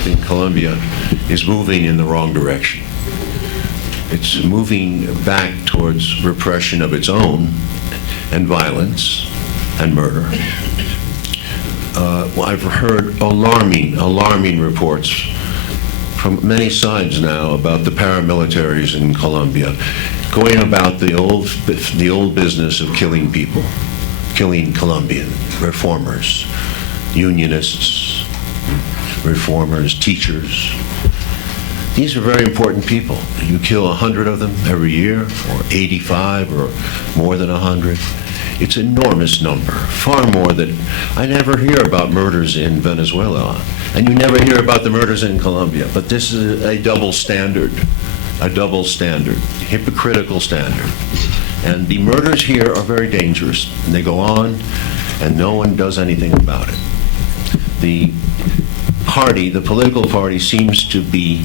think Colombia is moving in the wrong direction. It's moving back towards repression of its own and violence and murder. I've heard alarming reports from many sides now about the paramilitaries in Colombia going about the old business of killing people, killing Colombian reformers, unionists, reformers, teachers. These are very important people. You kill 100 of them every year, or 85, or more than 100. It's an enormous number, far more than... I never hear about murders in Venezuela, and you never hear about the murders in Colombia, but this is a double standard, hypocritical standard. And the murders here are very dangerous, and they go on, and no one does anything about it. The political party seems to be,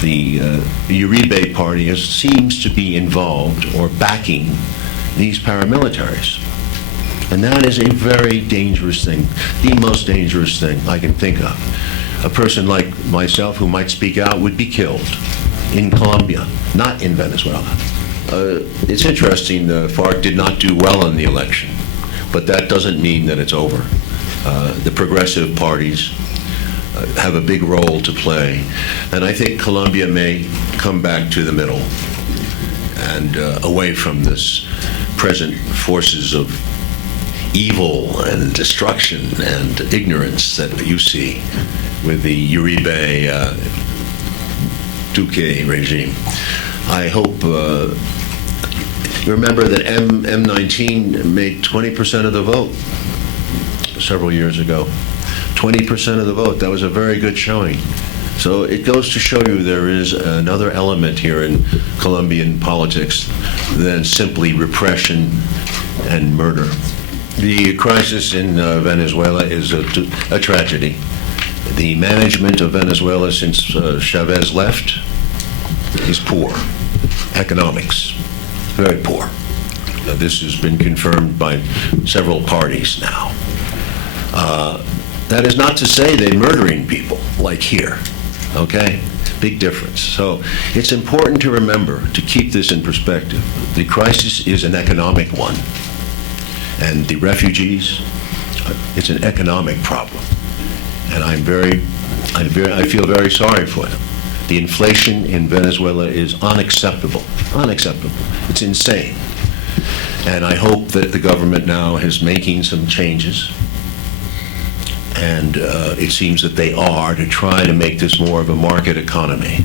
the Uribe party seems to be involved or backing these paramilitaries. And that is a very dangerous thing, the most dangerous thing I can think of. A person like myself who might speak out would be killed in Colombia, not in Venezuela. It's interesting, the FARC did not do well in the election, but that doesn't mean that it's over. The progressive parties have a big role to play, and I think Colombia may come back to the middle and away from this present forces of evil and destruction and ignorance that you see with the Uribe Duque regime. I hope, remember that M19 made 20% of the vote several years ago. 20% of the vote, that was a very good showing. So it goes to show you there is another element here in Colombian politics than simply repression and murder. The crisis in Venezuela is a tragedy. The management of Venezuela since Chavez left is poor. Economics, very poor. This has been confirmed by several parties now. That is not to say they're murdering people like here. Okay? Big difference. So it's important to remember, to keep this in perspective. The crisis is an economic one. And the refugees, it's an economic problem. And I feel very sorry for them. The inflation in Venezuela is unacceptable. Unacceptable. It's insane. And I hope that the government now is making some changes. And it seems that they are, to try to make this more of a market economy.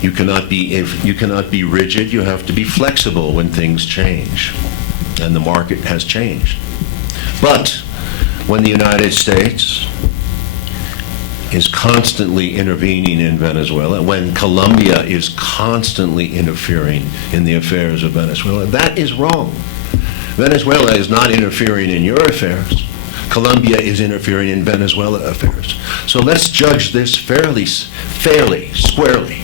You cannot be rigid. You have to be flexible when things change, and the market has changed. But when the United States is constantly intervening in Venezuela, when Colombia is constantly interfering in the affairs of Venezuela, that is wrong. Venezuela is not interfering in your affairs. Colombia is interfering in Venezuela affairs. So let's judge this fairly, squarely.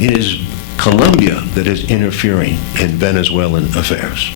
It is Colombia that is interfering in Venezuelan affairs.